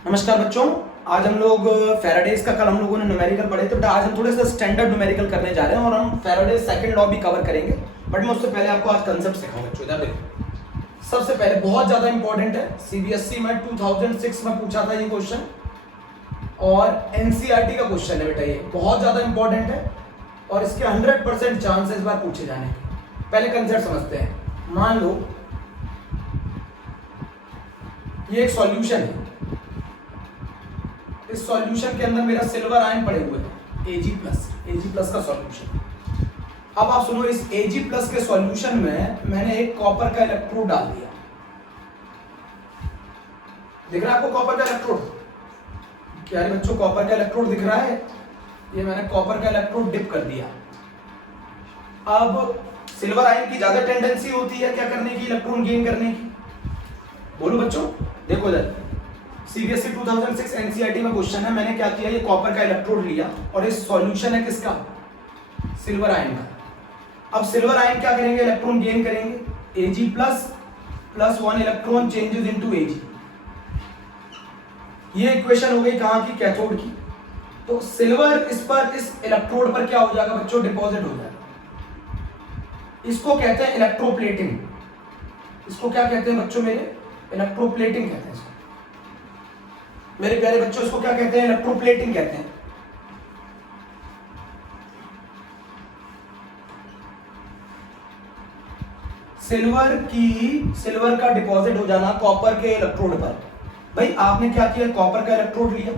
नमस्कार बच्चों, आज हम लोग फैराडेज का कल हम लोगों ने न्यूमेरिकल पढ़े थे, बट आज हम थोड़े से स्टैंडर्ड न्यूमेरिकल करने जा रहे हैं और हम फैराडेज सेकंड लॉ भी कवर करेंगे। बट मैं उससे पहले आपको आज कंसेप्ट सिखाऊंगा बच्चों। इधर देखो, सबसे पहले बहुत ज्यादा इंपॉर्टेंट है, सीबीएसई में 2006 में पूछा था ये क्वेश्चन और एनसीईआरटी का क्वेश्चन है बेटा। ये बहुत ज्यादा इंपॉर्टेंट है और इसके 100% चांस है इस बार पूछे जाने के। पहले कंसेप्ट समझते हैं। मान लो ये एक सॉल्यूशन है, इस सॉल्यूशन के अंदर मेरा सिल्वर आयन पड़े हुए हैं Ag+ का सॉल्यूशन। अब आप सुनो, इस Ag+ के सॉल्यूशन में मैंने एक कॉपर का इलेक्ट्रोड डाल दिया। दिख रहा है आपको कॉपर का इलेक्ट्रोड? क्या है बच्चों, कॉपर का इलेक्ट्रोड दिख रहा है? ये मैंने कॉपर का इलेक्ट्रोड डिप कर दिया। अब सिल्वर आयन की ज्यादा टेंडेंसी होती है क्या करने की, इलेक्ट्रॉन गेन करने की। बोलो बच्चों, देखो इधर सीबीएसई 2006 एनसीईआरटी में क्वेश्चन है। मैंने क्या किया, ये कॉपर का इलेक्ट्रोड लिया और इस सॉल्यूशन है किसका, सिल्वर आयन का। अब सिल्वर आयन क्या करेंगे, इलेक्ट्रॉन गेन करेंगे। Ag+ + 1 electron changes into Ag। ये इक्वेशन हो गई कहां की, कैथोड की। तो सिल्वर इस पर, इस इलेक्ट्रोड पर क्या हो जाएगा बच्चों, डिपॉजिट हो जाएगा। इसको कहते हैं इलेक्ट्रोप्लेटिंग। इसको क्या कहते हैं बच्चों मेरे, इलेक्ट्रोप्लेटिंग कहते हैं इसको। मेरे प्यारे बच्चों, इसको क्या कहते हैं, इलेक्ट्रोप्लेटिंग कहते हैं। सिल्वर का डिपॉजिट हो जाना कॉपर के इलेक्ट्रोड पर। भाई आपने क्या किया, कॉपर का इलेक्ट्रोड लिया,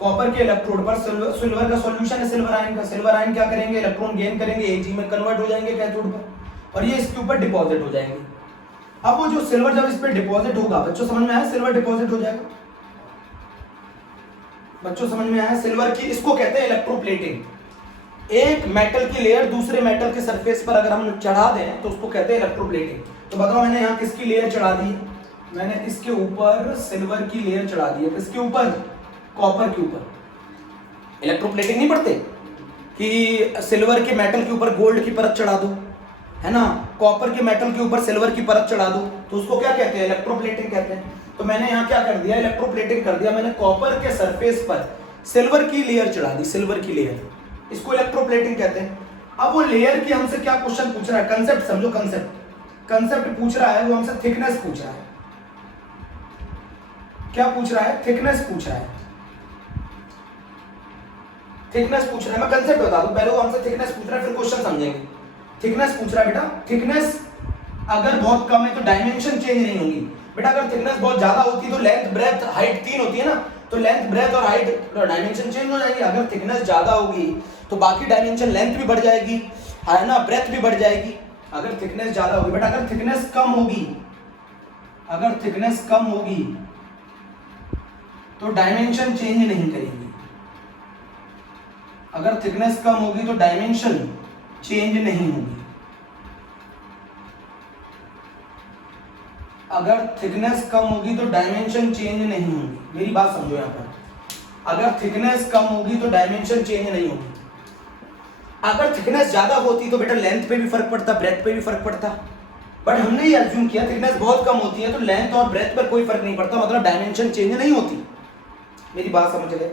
कॉपर के इलेक्ट्रोड पर सिल्वर का सॉल्यूशन है सिल्वर आयन का। सिल्वर आयन क्या करेंगे, इलेक्ट्रॉन गेन करेंगे, Ag में कन्वर्ट हो जाएंगे कैथोड पर और ये इसके ऊपर डिपॉजिट हो जाएंगे। अब वो जो सिल्वर जब इस पर डिपॉजिट होगा, बच्चों समझ में आया, सिल्वर डिपॉजिट हो जाएगा। बच्चों समझ में आया, सिल्वर की, इसको कहते हैं इलेक्ट्रोप्लेटिंग। एक मेटल की लेयर दूसरे मेटल के सरफेस पर अगर हम चढ़ा दें तो उसको कहते हैं इलेक्ट्रोप्लेटिंग। तो बताओ मैंने यहाँ किसकी लेयर चढ़ा दी, मैंने इसके ऊपर सिल्वर की लेयर चढ़ा दी है। किसके ऊपर, कॉपर के ऊपर। इलेक्ट्रोप्लेटिंग नहीं पढ़ते कि सिल्वर के मेटल के ऊपर गोल्ड की परत चढ़ा दो, है ना, कॉपर के मेटल के ऊपर सिल्वर की परत चढ़ा दो, तो उसको क्या कहते हैं, इलेक्ट्रोप्लेटिंग कहते हैं। तो मैंने यहाँ क्या कर दिया, इलेक्ट्रोप्लेटिंग कर दिया। मैंने कॉपर के सरफेस पर सिल्वर की लेयर चढ़ा दी, सिल्वर की लेयर, इसको इलेक्ट्रोप्लेटिंग कहते हैं। अब वो लेयर की हमसे क्या क्वेश्चन पूछ रहा है, कंसेप्ट समझो, कंसेप्ट पूछ रहा है वो हमसे, थिकनेस पूछ रहा है। क्या पूछ रहा है, थिकनेस पूछ रहा है, थिकनेस पूछ रहा है। मैं कंसेप्ट बता दूं पहले, वो हमसे थिकनेस पूछ रहा है, फिर क्वेश्चन समझेंगे। थिकनेस पूछ रहा है बेटा, थिकनेस अगर बहुत कम है तो डायमेंशन चेंज नहीं होगी। बेटा अगर थिकनेस बहुत ज्यादा होती है तो लेंथ ब्रेथ हाइट 3 होती है ना, तो लेंथ ब्रेथ और हाइट डायमेंशन चेंज हो जाएगी। अगर थिकनेस ज्यादा होगी तो बाकी डायमेंशन, लेंथ भी बढ़ जाएगी, है ना, ब्रेथ भी बढ़ जाएगी। अगर थिकनेस ज्यादा होगी, बेटा अगर थिकनेस कम होगी, अगर थिकनेस कम होगी तो डायमेंशन चेंज नहीं करेगी। अगर थिकनेस कम होगी तो डायमेंशन चेंज नहीं होगी। अगर थिकनेस कम होगी तो डायमेंशन चेंज नहीं होगी। मेरी बात समझो यहां पर, अगर थिकनेस कम होगी तो डायमेंशन चेंज नहीं होगी। अगर थिकनेस ज्यादा होती तो बेटा लेंथ पे भी फर्क पड़ता, ब्रेथ पे भी फर्क पड़ता। बट हमने ये अज्यूम किया थिकनेस बहुत कम होती है तो लेंथ और ब्रेथ पर कोई फर्क नहीं पड़ता, मतलब डायमेंशन चेंज नहीं होती। मेरी बात समझ गए?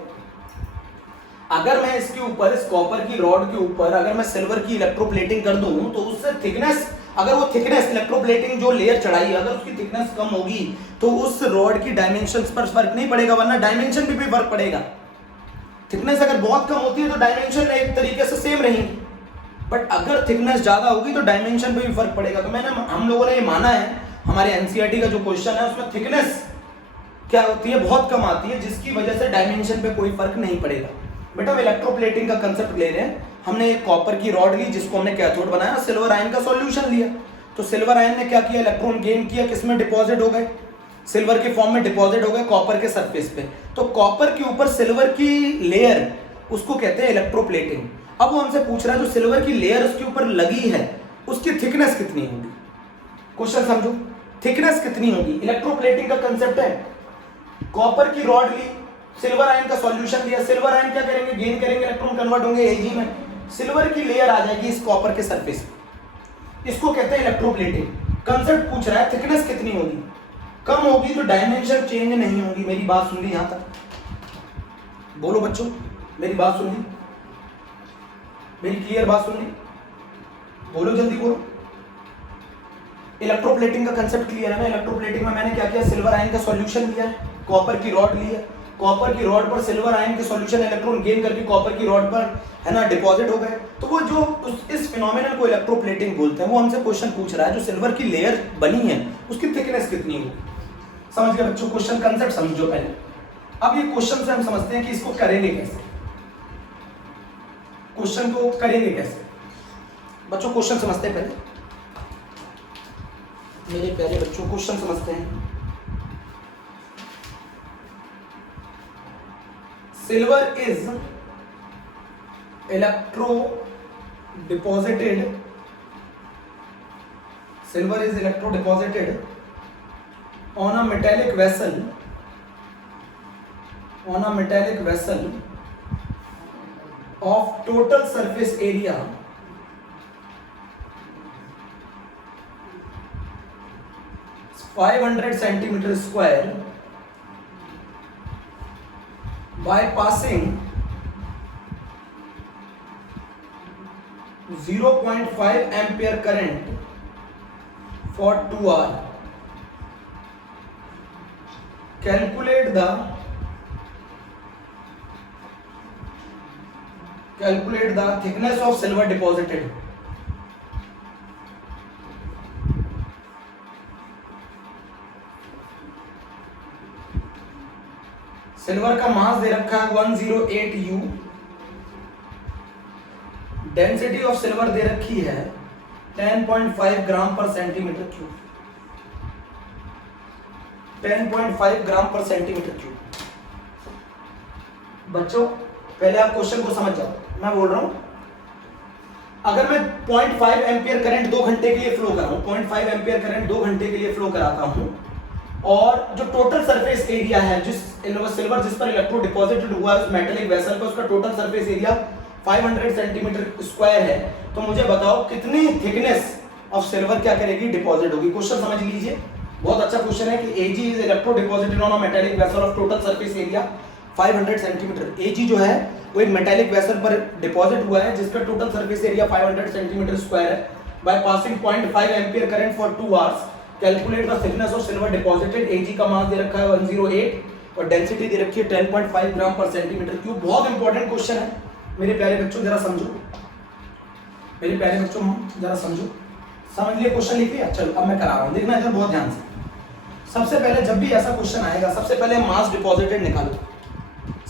अगर मैं इसके ऊपर, इस कॉपर की रॉड के ऊपर अगर मैं सिल्वर की इलेक्ट्रोप्लेटिंग कर दूं तो उससे थिकनेस, अगर वो थिकनेस इलेक्ट्रोप्लेटिंग जो लेयर चढ़ाई अगर उसकी थिकनेस कम होगी तो उस रॉड की डायमेंशंस पर फर्क नहीं पड़ेगा, वरना डायमेंशन पे भी फर्क पड़ेगा। थिकनेस अगर बहुत कम होती है तो डायमेंशन एक तरीके से सेम रहेंगी, बट अगर थिकनेस ज्यादा होगी तो डायमेंशन पे भी फर्क पड़ेगा। तो हम लोगों ने ये माना है, हमारे एनसीईआरटी का जो क्वेश्चन है उसमें थिकनेस क्या होती है, बहुत कम आती है, जिसकी वजह से डायमेंशन पे कोई फर्क नहीं पड़ेगा। बेटा हम इलेक्ट्रोप्लेटिंग का कंसेप्ट ले रहे हैं। हमने एक कॉपर की रॉड ली जिसको हमने कैथोड बनाया, सिल्वर आयन का सॉल्यूशन लिया। तो सिल्वर आयन ने क्या किया, इलेक्ट्रॉन गेन किया, किसमें डिपॉजिट हो गए, सिल्वर के फॉर्म में डिपॉजिट हो गए कॉपर के सरफेस पे। तो कॉपर के ऊपर सिल्वर की लेयर, उसको कहते हैं इलेक्ट्रोप्लेटिंग। अब वो हमसे पूछ रहा है जो सिल्वर की लेयर उसके ऊपर लगी है उसकी थिकनेस कितनी होगी। क्वेश्चन समझो, थिकनेस कितनी होगी। इलेक्ट्रोप्लेटिंग का कंसेप्ट है, कॉपर की रॉड ली, सिल्वर आयन का सॉल्यूशन लिया, सिल्वर आयन क्या करेंगे, गेन करेंगे, इलेक्ट्रॉन कन्वर्ट होंगे Ag में, सिल्वर की लेयर आ जाएगी इस कॉपर के सरफेस पे, इसको कहते हैं इलेक्ट्रोप्लेटिंग। कंसेप्ट पूछ रहा है थिकनेस कितनी होगी, कम होगी तो डायमेंशन चेंज नहीं होगी। मेरी बात सुन ली यहां तक? बोलो बच्चों, मेरी बात सुन ली? मेरी क्लियर बात सुन ली? बोलो जल्दी बोलो। इलेक्ट्रोप्लेटिंग का कंसेप्ट क्लियर है ना? इलेक्ट्रोप्लेटिंग में मैंने क्या किया, सिल्वर आयन का सॉल्यूशन लिया है, कॉपर की रॉड ली है, कॉपर की रॉड पर सिल्वर आयन के सॉल्यूशन इलेक्ट्रॉन गेन करके कॉपर की रॉड पर है ना डिपॉजिट हो गए। तो वो जो इस फिनोमेनन को इलेक्ट्रोप्लेटिंग बोलते हैं, वो हमसे क्वेश्चन पूछ रहा है जो सिल्वर की लेयर बनी है उसकी थिकनेस कितनी हो। समझ गए बच्चों? क्वेश्चन कंसेप्ट समझो पहले। अब ये क्वेश्चन से हम समझते हैं कि इसको करेंगे कैसे। क्वेश्चन को करेंगे कैसे बच्चों? क्वेश्चन समझते हैं पहले मेरे प्यारे बच्चों, क्वेश्चन समझते हैं। Silver is electro deposited. Silver is electro deposited on a metallic vessel. On a metallic vessel of total surface area 500 centimeter square by passing 0.5 ampere current for 2 hours. Calculate the thickness of silver deposited. Silver का मास दे रखा है 108 U, density of silver दे रखी है 10.5 ग्राम पर centimetre cube. 10.5 ग्राम पर centimetre cube. बच्चों पहले आप क्वेश्चन को समझ जाओ, मैं बोल रहा हूं अगर मैं 0.5 एम्पियर करंट 2 घंटे के लिए फ्लो कर रहा हूं, 0.5 एम्पियर करंट 2 घंटे के लिए फ्लो कराता हूं, और जो टोटल सरफेस एरिया है जिस सिल्वर जिस पर इलेक्ट्रो डिपॉजिटेड हुआ है उस मेटेलिक वेसल पर, उसका total surface area 500 centimetre square है, तो मुझे बताओ कितनी थिकनेस ऑफ सिल्वर क्या करेगी, डिपॉजिट होगी। क्वेश्चन समझ लीजिए, बहुत अच्छा क्वेश्चन है कि Ag is electro deposited on a metallic vessel of total surface area 500 centimetre. Ag जो है वो एक मेटेलिक वेसल पर डिपॉजिट हुआ है जिसका total surface area 500 centimetre square है। By passing 0.5 ampere current for 2 hours calculate the thickness of silver deposited. Ag का मास दे रखा है 108 और डेंसिटी दे रखी है 10.5 ग्राम पर सेंटीमीटर क्यूब। बहुत इंपॉर्टेंट क्वेश्चन है मेरे प्यारे बच्चों, जरा समझो, मेरे प्यारे बच्चों जरा समझो। समझ लिए? क्वेश्चन लिख लिया? चलो अब मैं करा रहा हूं, देखना इधर बहुत ध्यान से। सबसे पहले जब भी ऐसा क्वेश्चन आएगा, सबसे पहले मास डिपॉजिटेड निकालो।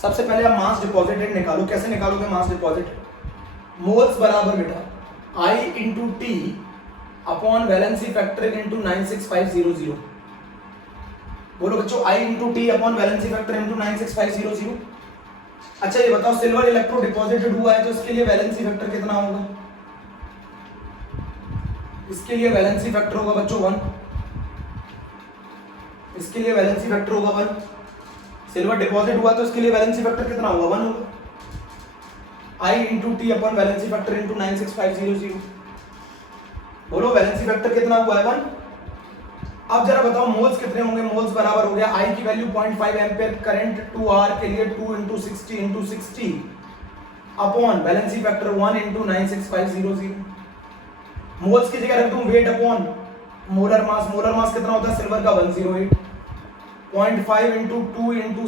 सबसे पहले आप मास डिपॉजिटेड निकालो। कैसे निकालोगे मास डिपॉजिटेड? मोल्स बराबर बेटा I into T upon valency factor into 96500। बोलो बच्चों, I into T upon valency factor into 96500। अच्छा ये बताओ सिल्वर इलेक्ट्रो डिपॉजिटेड हुआ है तो इसके लिए वैलेंसी फैक्टर कितना होगा? इसके लिए वैलेंसी फैक्टर होगा बच्चों 1। इसके लिए वैलेंसी फैक्टर होगा 1। सिल्वर डिपॉजिट हुआ तो इसके लिए वैलेंसी फैक्टर कितना होगा? 1 होगा। I into T upon valency factor into 96500। बोलो वैलेंसी फैक्टर कितना हुआ है? 1। अब जरा बताओ मोल्स कितने होंगे? मोल्स बराबर हो गया I की वैल्यू 0.5 एम्पियर करंट 2 आवर के लिए 2 into 60 upon valency factor 1 into 96500। Moles की जगह रख दूं wait upon molar mass. Molar mass कितना होता है सिल्वर का? 108। 0.5 इंटू 2 इंटू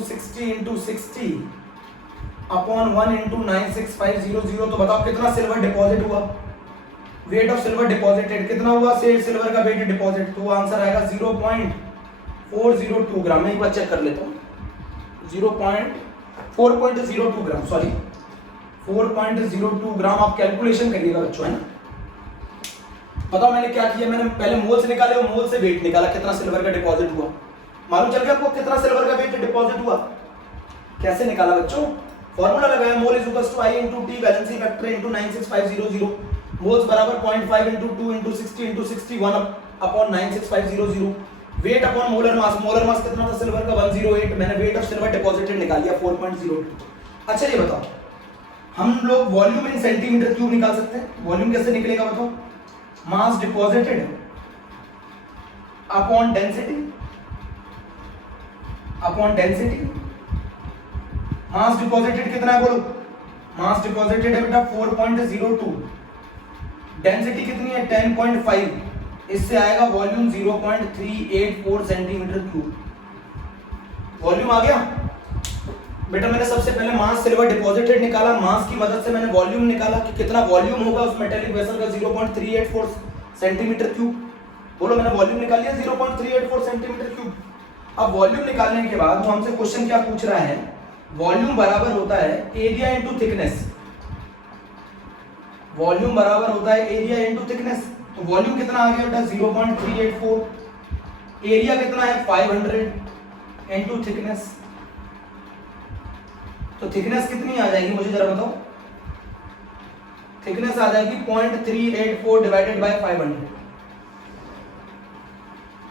60 अपॉन 1 इंटू 96500। तो बताओ कितना सिल्वर डिपॉजिट हुआ? वेट ऑफ सिल्वर डिपॉजिटेड कितना हुआ? सिल्वर का वेट डिपॉजिट, तो आंसर आएगा 0.402 ग्राम। मैं एक बार चेक कर लेता हूँ। 4.02 ग्राम, सॉरी 4.02 ग्राम। आप कैलकुलेशन करिएगा बच्चों, है ना? बताओ मैंने क्या किया, मैंने पहले मोल्स निकाले और मोल से वेट निकाला कितना सिल्वर का डिपॉजिट हुआ। मालूम चल गया आपको कितना सिल्वर का वेट डिपॉजिट हुआ? कैसे निकाला बच्चों? फॉर्मूला लगाया, mole is equals to I into T valency factor into 96500। Moles बराबर 0.5 into 2 into 60 1 upon 96500। Weight upon molar mass. Molar mass कितना था सिल्वर का? 108। मैंने वेट ऑफ सिल्वर डिपॉजिटेड निकाल दिया 4.02। अच्छा ये बताओ हम लोग वॉल्यूम इन सेंटीमीटर क्यूब निकाल सकते हैं। वॉल्यूम कैसे निकलेगा बताओ? Mass deposited upon density upon density. Mass deposited कितना है बोलो? मास डिपॉजिटेड है बेटा 4.02, डेंसिटी कितनी है 10.5, इससे आएगा वॉल्यूम 0.384 सेंटीमीटर क्यूब। वॉल्यूम आ गया बेटा। मैंने सबसे पहले मास सिल्वर डिपॉजिटेड निकाला, मास की मदद से मैंने वॉल्यूम निकाला कि कितना वॉल्यूम होगा उस मेटेलिक वेसल का 0.384 सेंटीमीटर क्यूब। बोलो मैंने वॉल्यूम निकाल लिया 0.384 सेंटीमीटर क्यूब। अब वॉल्यूम निकालने के बाद वो हमसे क्वेश्चन क्या पूछ रहा है, वॉल्यूम बराबर होता है एरिया इनटू थिकनेस। वॉल्यूम बराबर होता है एरिया इनटू थिकनेस। तो वॉल्यूम कितना आ गया बेटा 0.384, एरिया कितना है 500 इनटू थिकनेस। तो थिकनेस कितनी आ जाएगी मुझे जरा बताओ? थिकनेस आ जाएगी 0.384 डिवाइडेड बाय 500।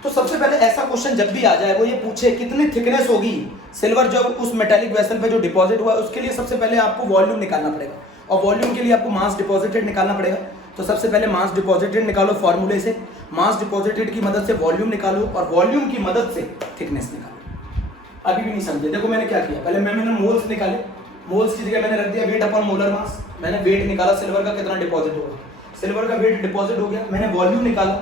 तो सबसे पहले ऐसा क्वेश्चन जब भी आ जाए वो ये पूछे कितनी थिकनेस होगी सिल्वर जब उस मेटालिक वेसल पे जो डिपॉजिट हुआ, उसके लिए सबसे पहले आपको वॉल्यूम निकालना पड़ेगा, और वॉल्यूम के लिए आपको मास डिपॉजिटेड निकालना पड़ेगा। तो सबसे पहले मास डिपॉजिटेड निकालो फॉर्मूले से, मास डिपॉजिटेड की मदद से वॉल्यूम निकालो, और वॉल्यूम की मदद से थिकनेस निकालो। अभी भी नहीं समझे? देखो मैंने क्या किया, पहले मैंने मोल्स निकाले, मोल्स की जगह मैंने रख दिया वेट अपॉन मोलर मास। मैंने वेट निकाला सिल्वर का कितना डिपॉजिट होगा, सिल्वर का वेट डिपॉजिट हो गया। मैंने वॉल्यूम निकाला,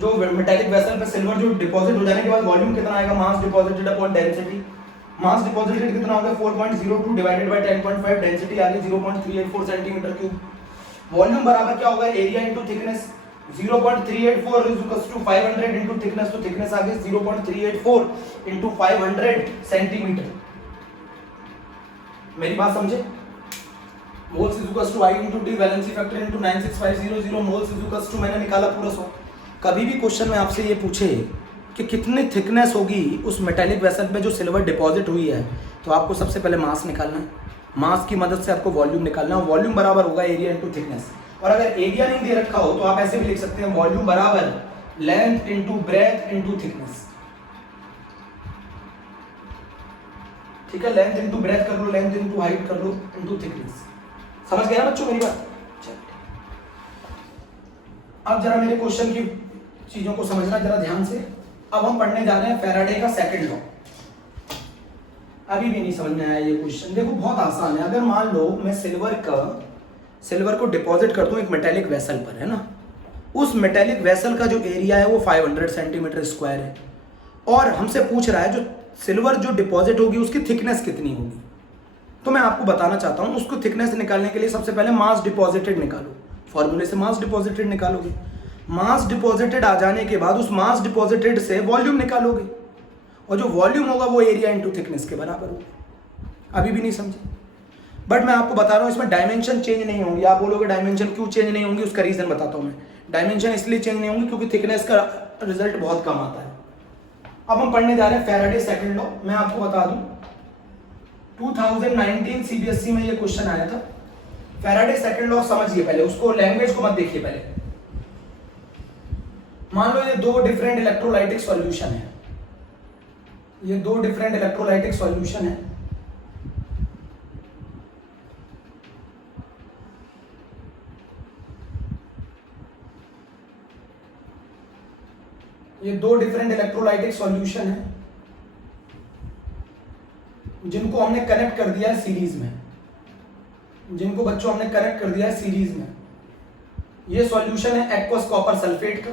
जो मेटालिक वेसल पे सिल्वर जो डिपॉजिट हो जाने के बाद वॉल्यूम कितना आएगा, मास deposited upon density. Mass deposited कितना होगा 4.02 डिवाइडेड बाय 10.5, डेंसिटी आ गई 0.384 सेंटीमीटर क्यूब। वॉल्यूम बराबर क्या होगा area into thickness, 0.384 is equal to 500 into thickness. तो थिकनेस आ गई 0.384 इनटू 500 सेंटीमीटर। मेरी बात समझे? Moles is equal to I into D, valency factor into 96500 moles is equal to, मैंने निकाला पूरा 100। कभी भी क्वेश्चन में आपसे ये पूछे कि कितनी थिकनेस होगी उस मेटालिक वेसल पे जो सिल्वर डिपॉजिट हुई है, तो आपको सबसे पहले मास निकालना है, मास की मदद से आपको वॉल्यूम निकालना है। वॉल्यूम बराबर होगा एरिया इनटू थिकनेस। और अगर एरिया नहीं दे रखा हो तो आप ऐसे भी लिख सकते हैं वॉल्यूम बराबर length into breadth into thickness. ठीक है, लेंथ इनटू ब्रेथ कर लो, लेंथ इनटू हाइट कर लो, इनटू थिकनेस। समझ गए ना बच्चों मेरी बात? अब जरा मेरे क्वेश्चन की चीजों को समझना जरा ध्यान से। अब हम पढ़ने जा रहे हैं फैराडे का सेकंड लॉ। अभी भी नहीं समझ में आया ये क्वेश्चन? देखो बहुत आसान है। अगर मान लो मैं सिल्वर को डिपॉजिट कर दूं एक मेटेलिक वेसल पर, है ना, उस मेटेलिक वेसल का जो एरिया है वो 500 सेंटीमीटर स्क्वायर है, और हमसे पूछ रहा है जो सिल्वर जो डिपॉजिट होगी उसकी थिकनेस कितनी होगी। तो मैं आपको बताना चाहता हूं उसको थिकनेस निकालने के लिए सबसे पहले मास डिपॉजिटेड निकालो, फॉर्मूले से मास डिपॉजिटेड निकालोगे। मास डिपॉजिटेड आ जाने के बाद उस मास डिपॉजिटेड से वॉल्यूम निकालोगे, और जो वॉल्यूम होगा वो एरिया इनटू थिकनेस के बराबर होगा। अभी भी नहीं समझे? बट मैं आपको बता रहा हूँ इसमें डायमेंशन चेंज नहीं होंगी। आप बोलोगे डायमेंशन क्यों चेंज नहीं होंगी, उसका रीजन बताता हूँ मैं। डायमेंशन इसलिए चेंज नहीं होंगी क्योंकि थिकनेस का रिजल्ट बहुत कम आता है। अब हम पढ़ने जा रहे हैं फैराडे सेकंड लॉ। मैं आपको बता दूं 2019 सीबीएसई में ये क्वेश्चन आया था। फैराडे सेकंड लॉ समझिए पहले, उसको लैंग्वेज को मत देखिए पहले। मान लो ये दो डिफरेंट इलेक्ट्रोलाइटिक सॉल्यूशन है, ये दो डिफरेंट इलेक्ट्रोलाइटिक सॉल्यूशन है। ये दो डिफरेंट इलेक्ट्रोलाइटिक सॉल्यूशन है जिनको हमने कनेक्ट कर दिया है सीरीज में, जिनको बच्चों हमने कनेक्ट कर दिया है सीरीज में। ये सॉल्यूशन है एक्वस कॉपर सल्फेट का,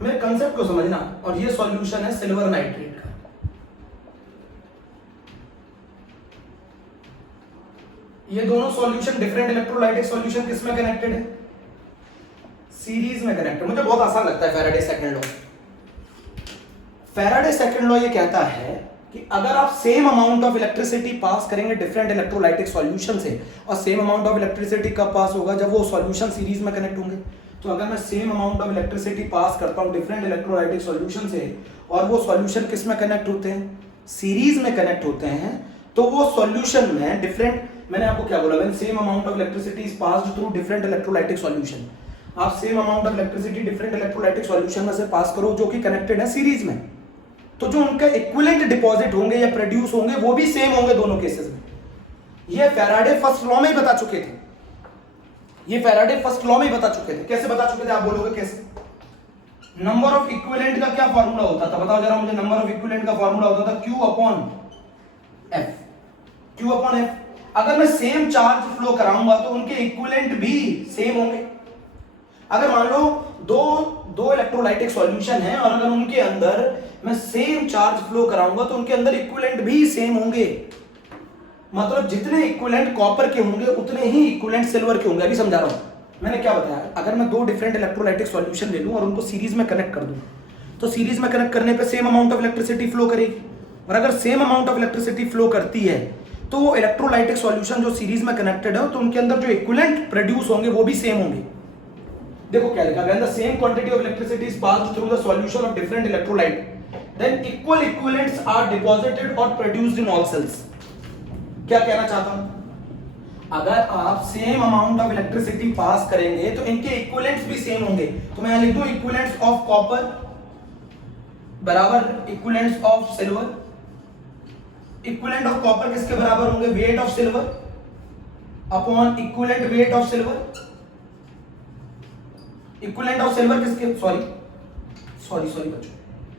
मेरे कंसेप्ट को समझना, और ये सॉल्यूशन है सिल्वर नाइट्रेट का। ये दोनों सॉल्यूशन डिफरेंट इलेक्ट्रोलाइटिक सॉल्यूशन किस में कनेक्टेड है? सीरीज में कनेक्टेड। मुझे बहुत आसान लगता है Faraday second law. Faraday second law ये कहता है कि अगर आप same amount of electricity pass करेंगे डिफरेंट इलेक्ट्रोलाइटिक सॉल्यूशन से, और सेम अमाउंट ऑफ इलेक्ट्रिसिटी कब पास होगा? जब वो सॉल्यूशन सीरीज में कनेक्ट होंगे। तो अगर मैं सेम अमाउंट ऑफ इलेक्ट्रिसिटी पास करता हूं डिफरेंट इलेक्ट्रोलाइटिक सॉल्यूशन से, और वो सॉल्यूशन किस में कनेक्ट होते हैं? सीरीज में कनेक्ट होते हैं, तो वो सॉल्यूशन में डिफरेंट, मैंने आपको क्या बोला, when same amount of electricity is passed through different electrolytic solution. आप same amount of electricity different electrolytic solution में से पास करो जो कि कनेक्टेड है सीरीज में, तो जो उनका इक्विवेलेंट डिपॉजिट होंगे या प्रोड्यूस होंगे वो भी सेम होंगे दोनों केसेस में। ये फैराडे फर्स्ट लॉ में ही बता चुके थे, ये फैराडे फर्स्ट लॉ में ही बता चुके थे। कैसे बता चुके थे आप बोलोगे कैसे? नंबर ऑफ इक्विवेलेंट का क्या फॉर्मूला होता था, बताओ जरा मुझे। नंबर ऑफ इक्विवेलेंट का फॉर्मूला होता था Q upon F। Q upon F। अगर मैं सेम चार्ज फ्लो कराऊंगा तो उनके इक्विवेलेंट भी सेम होंगे। अगर मान लो दो इलेक्ट्रोलाइटिक सॉल्यूशन है और अगर उनके अंदर मैं सेम चार्ज फ्लो कराऊंगा तो उनके अंदर इक्विवेलेंट भी सेम होंगे। मतलब जितने इक्विवेलेंट कॉपर के होंगे उतने ही इक्विवेलेंट सिल्वर के होंगे। अभी समझा रहा हूं मैंने क्या बताया। अगर मैं दो डिफरेंट इलेक्ट्रोलाइटिक सॉल्यूशन ले लूं और उनको सीरीज में कनेक्ट कर दूं तो सीरीज में कनेक्ट करने पे same amount of electricity flow करेगी। और अगर same amount of electricity flow करती है तो वो इलेक्ट्रोलाइटिक सॉल्यूशन जो सीरीज में कनेक्टेड है तो उनके अंदर जो इक्विवेलेंट प्रोड्यूस होंगे वो भी सेम होंगे। देखो क्या लिखा है, the same quantity of electricity is passed through the solution of different electrolyte then equal equivalents are deposited और प्रोड्यूस्ड इन ऑल सेल्स। क्या कहना चाहता हूं, अगर आप same amount of electricity pass करेंगे तो इनके इक्विवेलेंट्स भी सेम होंगे। तो मैं यहां लिख दूं इक्विवेलेंट्स ऑफ कॉपर बराबर equivalents of silver. Equivalent of copper किसके बराबर होंगे, wait of silver upon equivalent weight of silver. Equivalent of silver किसके सॉरी बच्चों,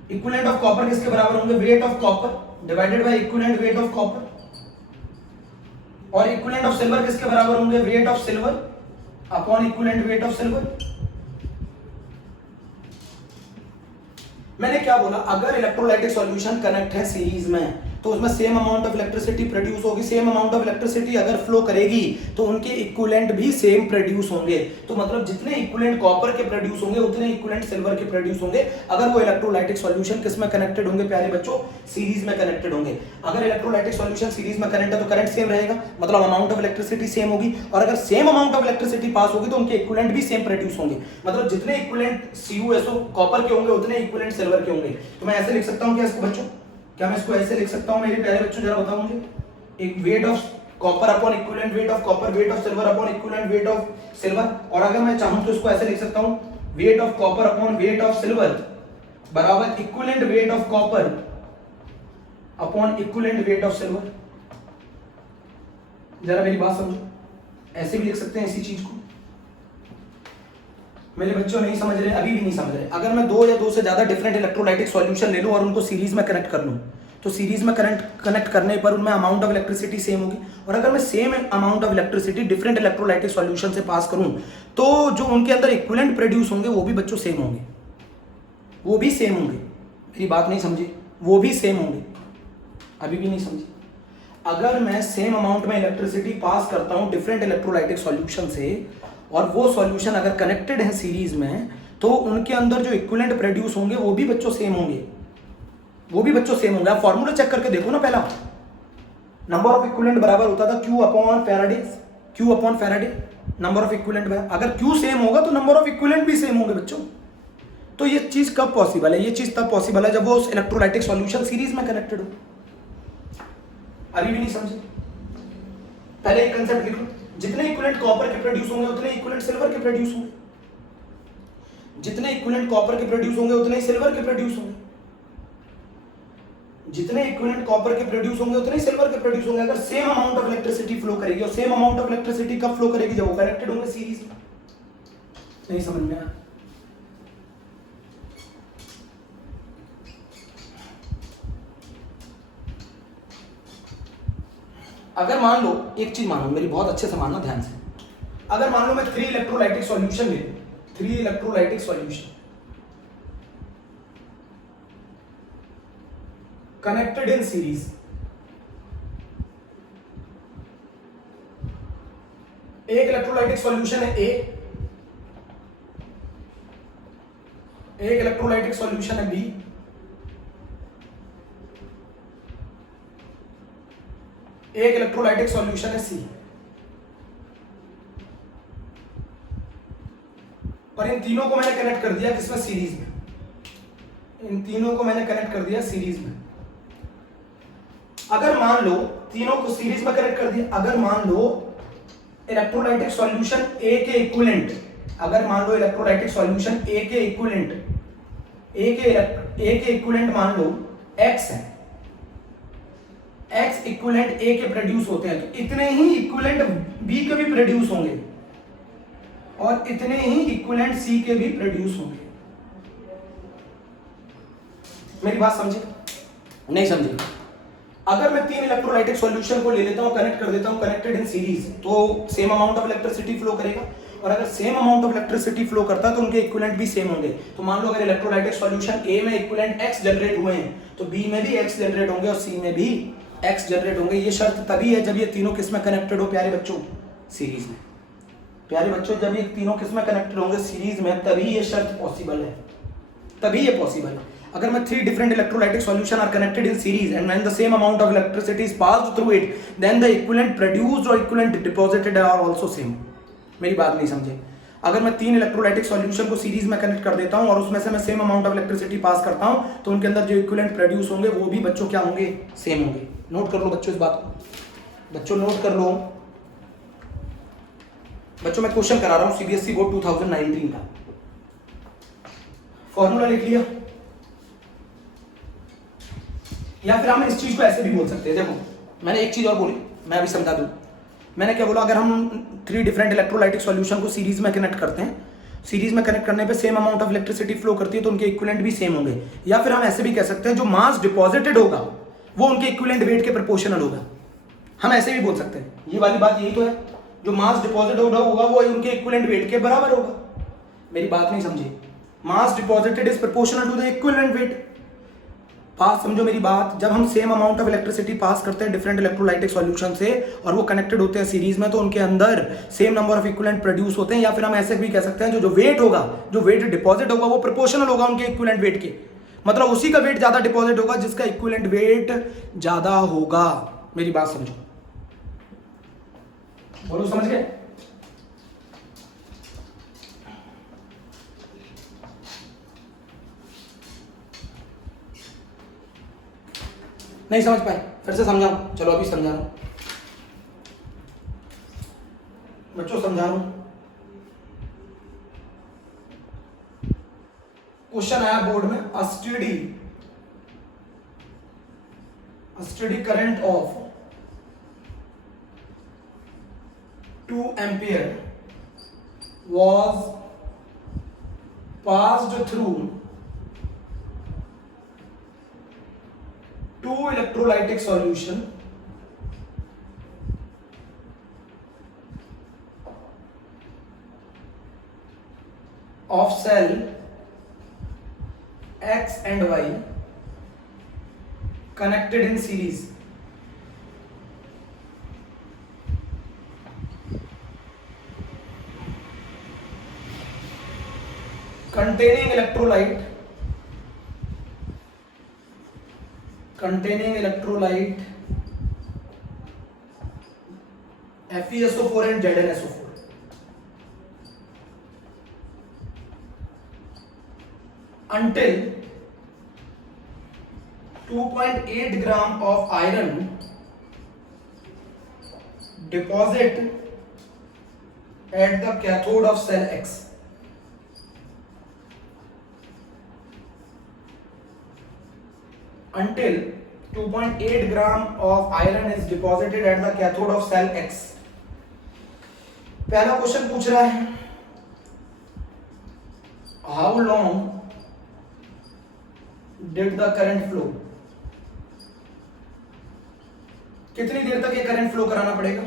इक्विवेलेंट ऑफ कॉपर किसके बराबर होंगे, wait of copper divided by equivalent weight of copper. और इक्विवेलेंट ऑफ सिल्वर किसके बराबर होंगे, wait of silver upon equivalent weight of silver. मैंने क्या बोला, अगर इलेक्ट्रोलाइटिक सॉल्यूशन कनेक्ट है सीरीज में तो उसमें same amount of electricity produce होगी। सेम अमाउंट ऑफ इलेक्ट्रिसिटी अगर फ्लो करेगी तो उनके इक्विवेलेंट भी सेम प्रोड्यूस होंगे। तो मतलब जितने इक्विवेलेंट कॉपर के प्रोड्यूस होंगे उतने इक्विवेलेंट सिल्वर के प्रोड्यूस होंगे अगर वो इलेक्ट्रोलाइटिक सॉल्यूशन किस में कनेक्टेड होंगे प्यारे बच्चों, सीरीज में कनेक्टेड होंगे। अगर इलेक्ट्रोलाइटिक सॉल्यूशन सीरीज में कनेक्ट है तो करंट सेम रहेगा, मतलब अमाउंट ऑफ इलेक्ट्रिसिटी सेम होगी। और अगर सेम अमाउंट ऑफ इलेक्ट्रिसिटी पास होगी तो उनके इक्विवेलेंट भी सेम प्रोड्यूस होंगे। मतलब जितने इक्विवेलेंट CuSO कॉपर के होंगे उतने इक्विवेलेंट सिल्वर के होंगे। तो मैं ऐसे लिख सकता हूं क्या इसको बच्चों, क्या मैं इसको ऐसे लिख सकता हूं मेरे प्यारे बच्चों, जरा बताओ मुझे। एक wait of copper upon equivalent weight of copper, wait of silver upon equivalent weight of silver. और अगर मैं चाहूं तो इसको ऐसे लिख सकता हूं, weight of copper upon weight of silver बराबर equivalent weight of copper upon equivalent weight of silver. जरा मेरी बात समझो, ऐसे भी लिख सकते हैं इसी चीज को। मेरे बच्चों नहीं समझ रहे, अभी भी नहीं समझ रहे। अगर मैं दो या दो से ज्यादा डिफरेंट इलेक्ट्रोलाइटिक सॉल्यूशन ले लूं और उनको सीरीज में कनेक्ट कर लूं तो सीरीज में कनेक्ट करने पर उनमें अमाउंट ऑफ इलेक्ट्रिसिटी सेम होगी। और अगर मैं same amount of electricity different electrolytic solution से पास करूं तो जो उनके अंदर इक्विवेलेंट प्रोड्यूस होंगे वो भी बच्चों सेम होंगे, वो भी सेम होंगे। मेरी बात नहीं समझी, वो भी सेम होंगे, अभी भी नहीं समझी। अगर मैं सेम अमाउंट में इलेक्ट्रिसिटी पास करता हूं डिफरेंट इलेक्ट्रोलाइटिक सॉल्यूशन से और वो सॉल्यूशन अगर कनेक्टेड है सीरीज में तो उनके अंदर जो इक्विवेलेंट प्रोड्यूस होंगे वो भी बच्चों सेम होंगे, वो भी बच्चों सेम होंगे। आप फॉर्मूला चेक करके देखो ना। पहला नंबर ऑफ इक्विवेलेंट बराबर होता था Q upon Faraday, number of equivalent. अगर Q सेम होगा तो नंबर ऑफ इक्विवेलेंट भी सेम होंगे बच्चों। तो ये चीज कब पॉसिबल है, ये चीज तब पॉसिबल है जब वो इलेक्ट्रोलाइटिक सॉल्यूशन सीरीज में कनेक्टेड हो। अभी भी नहीं समझे, पहले एक कंसेप्ट लिखो, जितने इक्विवेलेंट कॉपर के प्रोड्यूस होंगे उतने इक्विवेलेंट सिल्वर के प्रोड्यूस होंगे। जितने इक्विवेलेंट कॉपर के प्रोड्यूस होंगे उतने सिल्वर के प्रोड्यूस होंगे। जितने इक्विवेलेंट कॉपर के प्रोड्यूस होंगे उतने सिल्वर के प्रोड्यूस होंगे अगर same amount of electricity flow करेगी। और सेम अमाउंट ऑफ इलेक्ट्रिसिटी कब फ्लो करेगी, जब वो कनेक्टेड होंगे सीरीज में। नहीं समझ में आया? अगर मान लो, एक चीज मानो, मेरी बहुत अच्छे से मानना ध्यान से। अगर मान लो मैं 3 इलेक्ट्रोलाइटिक सॉल्यूशन ले, 3 electrolytic solution connected in series, एक इलेक्ट्रोलाइटिक सॉल्यूशन है A, एक इलेक्ट्रोलाइटिक सॉल्यूशन है B, एक इलेक्ट्रोलाइटिक सॉल्यूशन है C। और इन तीनों को मैंने कनेक्ट कर दिया किसमें, सीरीज में। इन तीनों को मैंने कनेक्ट कर दिया सीरीज में। अगर मान लो तीनों को सीरीज में कनेक्ट कर दिया, अगर मान लो इलेक्ट्रोलाइटिक सॉल्यूशन A के इक्विवेलेंट, अगर मान लो इलेक्ट्रोलाइटिक सॉल्यूशन A के इक्विवेलेंट, A के इक्विवेलेंट मान लो X है, X इक्विवेलेंट A के प्रोड्यूस होते हैं तो इतने ही इक्विवेलेंट B के भी प्रोड्यूस होंगे और इतने ही इक्विवेलेंट C के भी प्रोड्यूस होंगे। मेरी बात समझे नहीं समझे? अगर मैं 3 इलेक्ट्रोलाइटिक सॉल्यूशन को ले लेता हूं, कनेक्ट कर देता हूं कनेक्टेड इन सीरीज, तो same amount of electricity flow करेगा। और अगर same amount of electricity flow करता है तो उनके इक्विवेलेंट भी सेम होंगे। तो मान लो अगर इलेक्ट्रोलाइटिक सॉल्यूशन ए में इक्विवेलेंट x जनरेट हुए हैं तो बी में भी x जनरेट होंगे और सी में भी x जनरेट होंगे। ये शर्त तभी है जब ये तीनों किस में कनेक्टेड हो प्यारे बच्चों? सीरीज में। प्यारे बच्चों जब ये तीनों किस में कनेक्टेड होंगे? सीरीज में, तभी ये शर्त पॉसिबल है, तभी ये पॉसिबल है। अगर मैं 3 different electrolytic solution are connected in series and when the same amount of electricity is passed through it, then the equivalent produced or equivalent deposited are also same। मेरी बात नहीं समझे? अगर मैं 3 इलेक्ट्रोलाइटिक सॉल्यूशन को सीरीज में connect कर देता हूं और उसमें से मैं सेम अमाउंट ऑफ इलेक्ट्रिसिटी पास करता हूं तो उनके अंदर जो इक्विवेलेंट प्रोड्यूस होंगे वो भी बच्चों क्या होंगे? सेम होंगे। नोट कर लो बच्चों इस बात को, बच्चों नोट कर लो। बच्चों मैं क्वेश्चन करा रहा हूं सीबीएसई बोर्ड 2019 का। फॉर्मूला लिख लिया, या फिर हम इस चीज को ऐसे भी बोल सकते हैं। देखो मैंने एक चीज और बोली, मैं अभी समझा दूं। मैंने क्या बोला? अगर हम 3 डिफरेंट इलेक्ट्रोलाइटिक सॉल्यूशन को सीरीज में कनेक्ट करते हैं, सीरीज में कनेक्ट करने पे same amount of electricity flow करती है तो उनके इक्विवेलेंट भी सेम होंगे। या फिर हम ऐसे भी कह सकते हैं जो मास डिपॉजिटेड होगा वो उनके इक्विवेलेंट वेट के प्रोपोर्शनल होगा। हम ऐसे भी बोल सकते हैं, ये वाली बात यही तो है, जो मास डिपॉजिट होगा वो उनके इक्विवेलेंट वेट के बराबर होगा। मेरी बात नहीं समझी? Mass deposited is proportional to the equivalent weight. पास समझो मेरी बात, जब हम same amount of electricity pass करते हैं डिफरेंट इलेक्ट्रोलाइटिक सॉल्यूशन से और वो कनेक्टेड होते हैं सीरीज में तो उनके अंदर same number of equivalent produce होते हैं। या फिर हम ऐसे भी कह सकते हैं जो वेट होगा, जो वेट डिपॉजिट होगा वो प्रोपोर्शनल होगा उनके इक्विवेलेंट वेट के। मतलब उसी का वेट ज्यादा डिपॉजिट होगा जिसका इक्विवेलेंट वेट ज्यादा होगा। मेरी बात समझो, बोलो समझ गए? नहीं समझ पाए? फिर से समझाऊं? चलो अभी समझा रहा हूं बच्चों, समझा रहा हूं। क्वेश्चन आया बोर्ड में, अ study current of 2 ampere was passed through 2 electrolytic solution of cell X and Y connected in series containing electrolyte FeSO4 and ZnSO4 until 2.8 gram of iron deposit at the cathode of cell X. Until 2.8 gram of iron is deposited at the cathode of cell X. पहला question पूछ रहा है, how long did the current flow? कितनी देर तक ये current flow कराना पड़ेगा?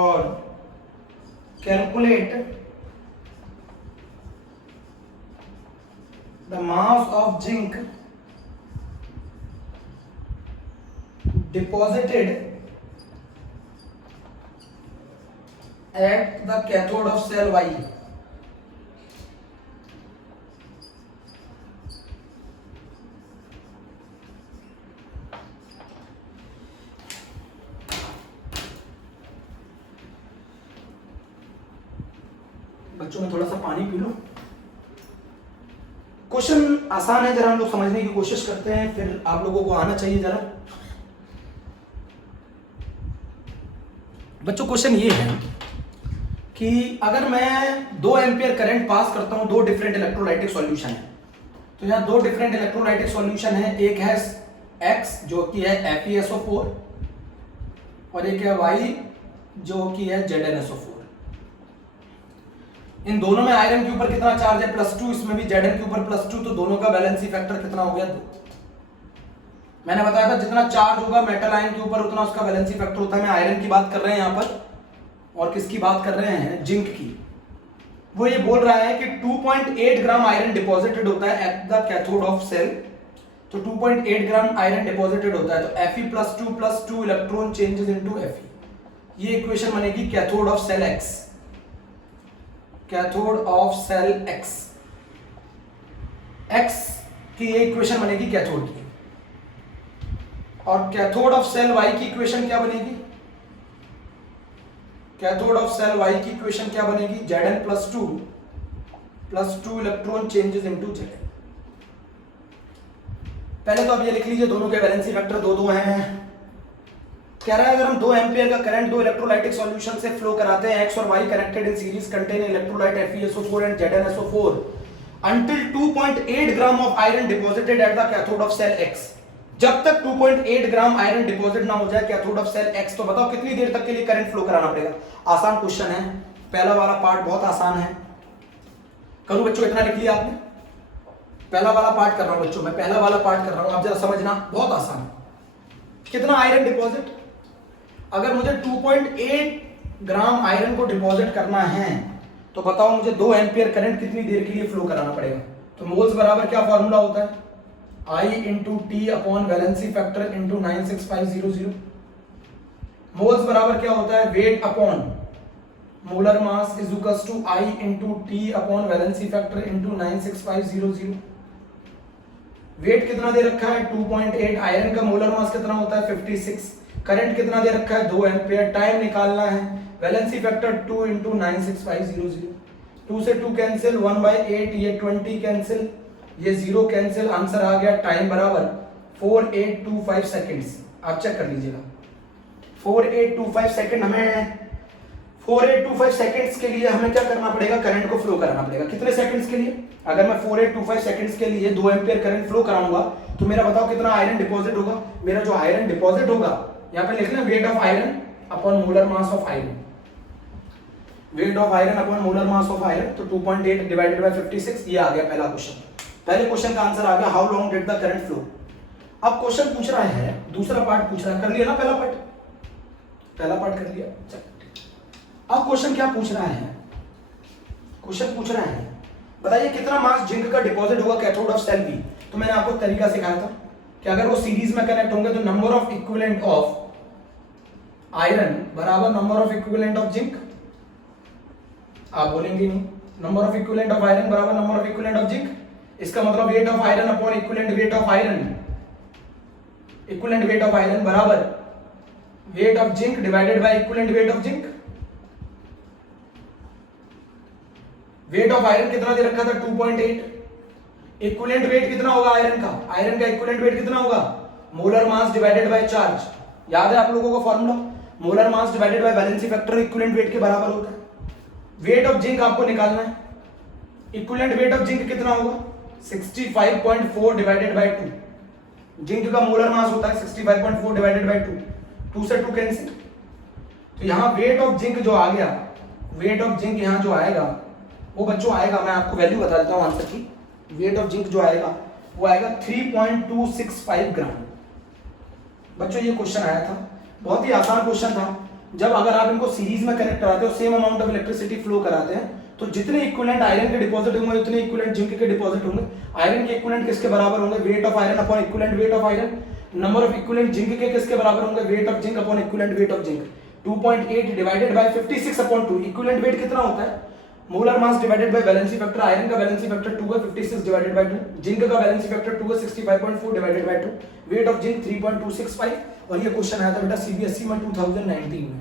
और calculate the mass of zinc deposited at the cathode of cell Y. बच्चों में थोड़ा सा पानी पी लो। क्वेश्चन आसान है, जरा हम लोग समझने की कोशिश करते हैं, फिर आप लोगों को आना चाहिए जरा। बच्चों क्वेश्चन ये है कि अगर मैं 2 एम्पियर करंट पास करता हूं 2 डिफरेंट इलेक्ट्रोलाइटिक सॉल्यूशन है, तो यहाँ 2 डिफरेंट इलेक्ट्रोलाइटिक सॉल्यूशन है, एक है X जो कि है FeSO4 और एक है Y जो कि है ZnSO4। इन दोनों में आयरन के ऊपर कितना चार्ज है +2, इसमें भी Zn के ऊपर +2, तो दोनों का वैलेंसी फैक्टर कितना हो गया 2। मैंने बताया था जितना चार्ज होगा मेटल आयन के ऊपर उतना उसका वैलेंसी फैक्टर होता है। मैं आयरन की बात कर रहे हैं यहाँ पर, और किसकी बात कर रहे हैं, जिंक की। वो ये बोल रहा है कि 2.8 ग्राम आयरन डिपॉजिटेड होता है at the cathode of cell. तो 2.8 ग्राम आयरन डिपॉजिटेड होता है, तो Fe+2+2 electron changes into Fe। ये इक्वेशन बनेगी cathode of cell X, cathode of cell X की ये इक्वेशन बनेगी कैथोड की। और कैथोड ऑफ सेल Y की इक्वेशन क्या बनेगी, कैथोड ऑफ सेल Y की इक्वेशन क्या बनेगी, Zn+2 electron changes into Zn। पहले तो अब ये लिख लीजिए दोनों के वैलेंसी फैक्टर 2 2 हैं। कह रहा है अगर हम 2 एम्पियर का करंट 2 इलेक्ट्रोलाइटिक सॉल्यूशन से फ्लो कराते हैं, X और Y connected in series contain electrolyte FeSO4 and ZnSO4 until 2.8 gram of iron deposited at the cathode of cell X। जब तक 2.8 ग्राम आयरन डिपॉजिट ना हो जाए कैथोड ऑफ सेल X, तो बताओ कितनी देर तक के लिए करंट फ्लो कराना पड़ेगा। आसान क्वेश्चन है, पहला वाला पार्ट बहुत आसान है। करूं बच्चों, इतना लिख लिया आपने? पहला वाला पार्ट कर रहा हूं बच्चों, मैं पहला वाला पार्ट कर रहा हूं, आप जरा समझना, बहुत आसान है। कितना आयरन डिपॉजिट, अगर मुझे 2.8 ग्राम आयरन को डिपॉजिट करना है तो बताओ मुझे 2 एम्पियर करंट कितनी देर के लिए फ्लो कराना पड़ेगा। तो मोल्स बराबर क्या फॉर्मूला होता है, I into T upon valency factor into 96500। Moles बराबर क्या होता है, weight upon molar mass is equals to I into T upon valency factor into 96500। Weight कितना दे रखा है 2.8, आयरन का मोलर मास कितना होता है 56, करंट कितना दे रखा है 2 एम्पियर, टाइम निकालना है, वैलेंसी फैक्टर 2 इंटू 96500। 2 से 2 कैंसिल, 1/8, ये 20 कैंसिल, ये 0 कैंसिल, आंसर आ गया टाइम बराबर 4825 सेकंड्स। आप चेक कर लीजिएगा 4825 सेकंड। हमें 4825 सेकंड्स के लिए हमें क्या करना पड़ेगा, करंट को फ्लो कराना पड़ेगा। कितने सेकंड्स के लिए, अगर मैं 4825 सेकंड्स के लिए 2 एम्पियर करंट फ्लो कराऊंगा तो मेरा बताओ कितना आयरन डिपॉजिट होगा। मेरा जो आयरन डिपॉजिट होगा, यहां पे लिख लें wait of iron upon molar mass of iron, wait of iron upon molar mass of iron, तो 2.8 डिवाइडेड बाय 56, ये आ गया पहला क्वेश्चन। पहले क्वेश्चन का आंसर आ गया, how long did the current flow. अब क्वेश्चन पूछ रहा है, दूसरा पार्ट पूछ रहा है, कर लिया ना पहला पार्ट कर लिया। अब क्वेश्चन क्या पूछ रहा है, क्वेश्चन पूछ रहा है बताइए कितना मास जिंक का डिपॉजिट होगा कैथोड ऑफ सेल बी। तो मैंने आपको तरीका सिखाया था कि अगर वो सीरीज में कनेक्ट होंगे तो number of equivalent of iron बराबर number of equivalent of zinc. आप बोलेंगे नहीं, number of equivalent of iron बराबर number of equivalent of zinc, इसका मतलब weight of iron upon equivalent weight of iron, equivalent weight of iron बराबर weight of zinc divided by equivalent weight of zinc. Weight of iron कितना दे रखा था 2.8, equivalent weight कितना होगा iron का इक्विवेलेंट वेट कितना होगा, molar mass divided by charge. याद है आप लोगों को formula, molar mass divided by valency factor equivalent weight के बराबर होता है। वेट ऑफ जिंक आपको निकालना है, इक्विवेलेंट वेट ऑफ जिंक कितना होगा 65.4 डिवाइडेड बाय 2। जिंक का मोलर मास होता है 65.4 डिवाइडेड बाय 2, 2 से 2 कैंसिल, तो यहां वेट ऑफ जिंक जो आ गया, वेट ऑफ जिंक यहां जो आएगा वो बच्चों आएगा, मैं आपको वैल्यू बता देता हूं आंसर की। वेट ऑफ जिंक जो आएगा वो आएगा 3.265 ग्राम। बच्चों ये क्वेश्चन आया था, बहुत ही आसान क्वेश्चन था। जब अगर आप इनको सीरीज में कनेक्ट कराते हो, same amount of electricity flow कराते हैं, तो जितने इक्विवेलेंट आयरन के डिपॉजिट होंगे उतने इक्विवेलेंट जिंक के डिपॉजिट होंगे। आयरन के इक्विवेलेंट किसके बराबर होंगे, wait of iron upon equivalent weight of iron. Number of equivalent zinc के किसके बराबर होंगे, wait of zinc upon equivalent weight of zinc. 2.8 divided by 56/2, equivalent weight कितना होता है, molar mass divided by valency factor. Iron का valency factor 2 है, 56 divided by 2। Zinc का वैलेंसी फैक्टर 2 है, 65.4 divided by 2। Weight of zinc 3.265। और ये question आया था बेटा सीबीएसई में 2019 में।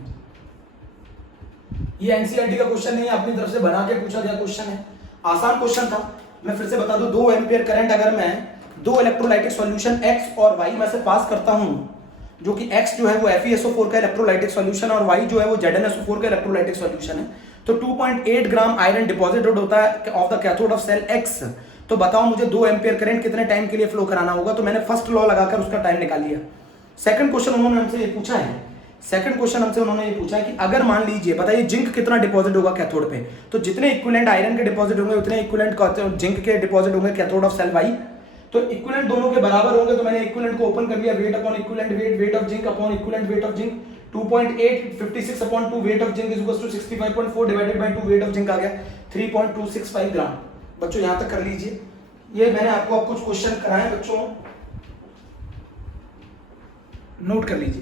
ये एनसीईआरटी का क्वेश्चन नहीं है, अपनी तरफ से बना के पूछा गया क्वेश्चन है, आसान क्वेश्चन था। मैं फिर से बता दूं, 2 एम्पियर करंट अगर मैं 2 इलेक्ट्रोलाइटिक सॉल्यूशन X और Y में से पास करता हूं, जो कि X जो है वो FeSO4 का इलेक्ट्रोलाइटिक सॉल्यूशन और Y जो है वो ZnSO4 का इलेक्ट्रोलाइटिक सॉल्यूशन है, तो 2.8 ग्राम आयरन डिपॉजिटेड होता है of the cathode of cell X। तो बताओ मुझे 2 एम्पियर करंट कितने टाइम के लिए फ्लो कराना होगा। तो मैंने फर्स्ट लॉ लगाकर उसका टाइम निकाल लिया। सेकंड क्वेश्चन उन्होंने हमसे ये पूछा है सेकंड क्वेश्चन हमसे उन्होंने ये पूछा है कि अगर मान लीजिए बताइए जिंक कितना डिपॉजिट होगा कैथोड पे, तो जितने इक्विवेलेंट आयरन के डिपॉजिट होंगे उतने इक्विवेलेंट जिंक के डिपॉजिट होंगे कैथोड ऑफ सेल वाई। तो इक्विवेलेंट दोनों के बराबर होंगे, तो मैंने इक्विवेलेंट को ओपन कर लिया, weight upon equivalent weight, weight of zinc upon equivalent weight of zinc 2.8 56 upon 2 weight of zinc is equals to 65.4 divided by 2 weight of zinc आ गया 3.265 ग्राम। बच्चों यहां तक कर लीजिए, ये मैंने आपको अब कुछ क्वेश्चन कराए बच्चों, नोट कर लीजिए।